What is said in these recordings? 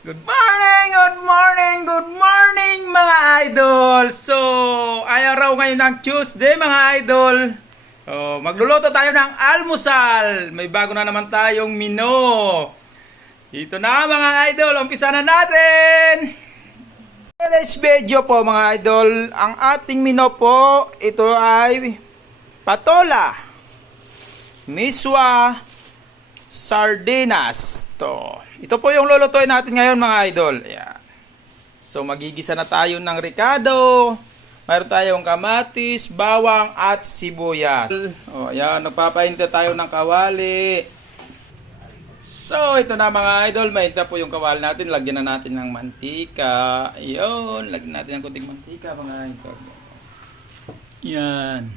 Good morning, good morning, good morning mga idol. So, araw ngayon ng Tuesday mga idol. Magluluto tayo ng almusal. May bago na naman tayong menu. Ito na mga idol, umpisa na natin. Today's video po mga idol, ang ating menu po, ito ay patola, miswa, sardinas. Ito po yung lulutuin natin ngayon mga idol. Ayan. So magigisa na tayo ng ricado. Mayroon tayong kamatis, bawang at sibuyas. Ayan, nagpapainta tayo ng kawali. So ito na mga idol, mainta po yung kawali natin. Lagyan na natin ng mantika. Ayun, lagyan natin ng kunting mantika mga idol. Yan.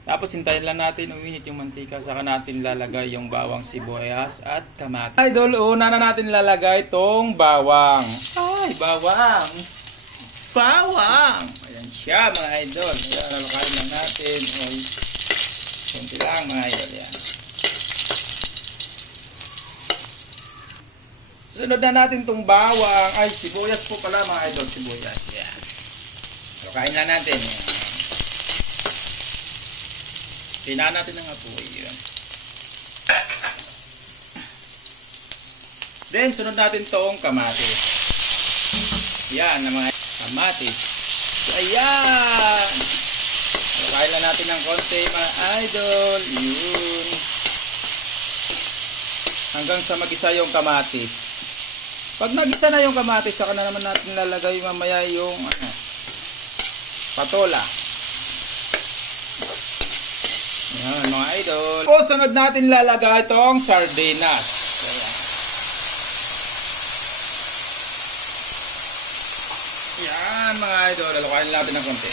Tapos hintayin lang natin uminit yung mantika, saka natin lalagay yung bawang, sibuyas at kamatis. Idol, una na natin lalagay itong bawang. Ay, bawang! Bawang! Ayan siya mga idol. Ayan, lalakayin lang natin. Ay, kunti lang mga idol. Ayan. Sunod na natin itong bawang. Ay, sibuyas po pala mga idol. Sibuyas. Ayan. Lalakayin lang natin. Ayan. Tingnan natin ang apoy. Yan. Then, sunod natin itong kamatis. Yan, ang mga kamatis. So, ayan. Kakain lang natin ng konti, mga idol. Yun. Hanggang sa magisa yung kamatis. Pag nagisa na yung kamatis, saka na naman natin lalagay mamaya yung patola. Yan mga idol. O sunod natin lalagay itong sardinas. Ayan. Yan mga idol. Lalukain natin ng konti.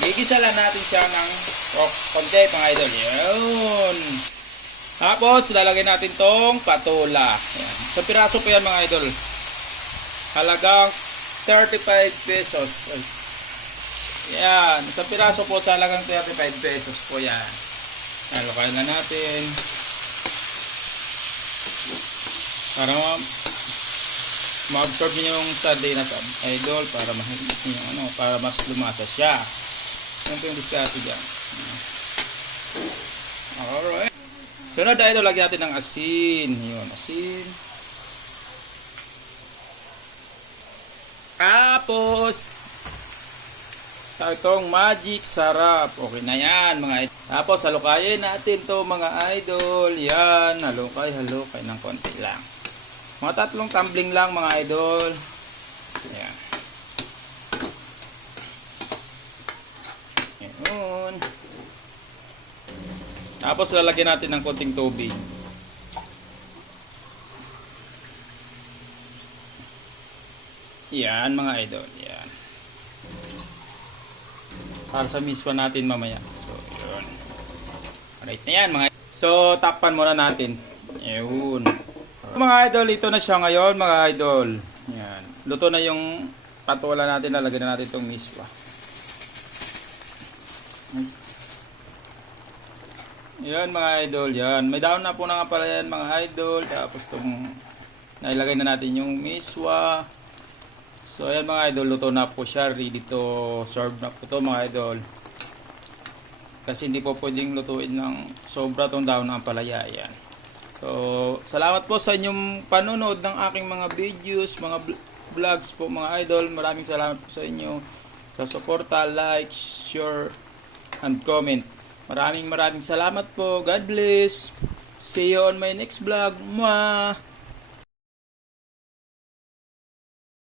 Gigisa lang natin siya ng konti mga idol. Yun. Tapos lalagay natin itong patola. Ayan. Sa piraso po yan mga idol. Halagang 35 pesos. Yan, sa piraso po sa halagang 35 pesos po yan. Halukain na natin. Para ma-absorb niyo yung sardinas idol, para mahigit niyo para mas lumasa siya. Yan po yung diskarte dyan. Alright. Sunod idol, lagyan natin ng asin. Yun, asin. Tapos itong magic sarap. Okay na yan mga idol. Tapos halukayin natin to mga idol. Yan. Halukay ng konti lang. Mga 3 tumbling lang mga idol. Yan. Yan. Tapos lalagyan natin ng konting tubig. Yan mga idol. Yan. Para sa miswa natin mamaya. So, yun. Alright na yan mga idol. So, takpan muna natin. Yun. Mga idol, ito na siya ngayon mga idol. Yan. Luto na yung patola natin. Lalagyan na natin itong miswa. Yan mga idol. Yan. May daon na po na nga pala yan mga idol. Tapos itong nailagay na natin yung miswa. So ayan mga idol, luto na po siya, ready to serve na po to mga idol. Kasi hindi po pwedeng lutuin ng sobra tong daon ng palaya. Ayan. So salamat po sa inyong panonood ng aking mga videos, mga vlogs po mga idol. Maraming salamat po sa inyo sa suporta, like, share, and comment. Maraming salamat po. God bless. See you on my next vlog. Mwah!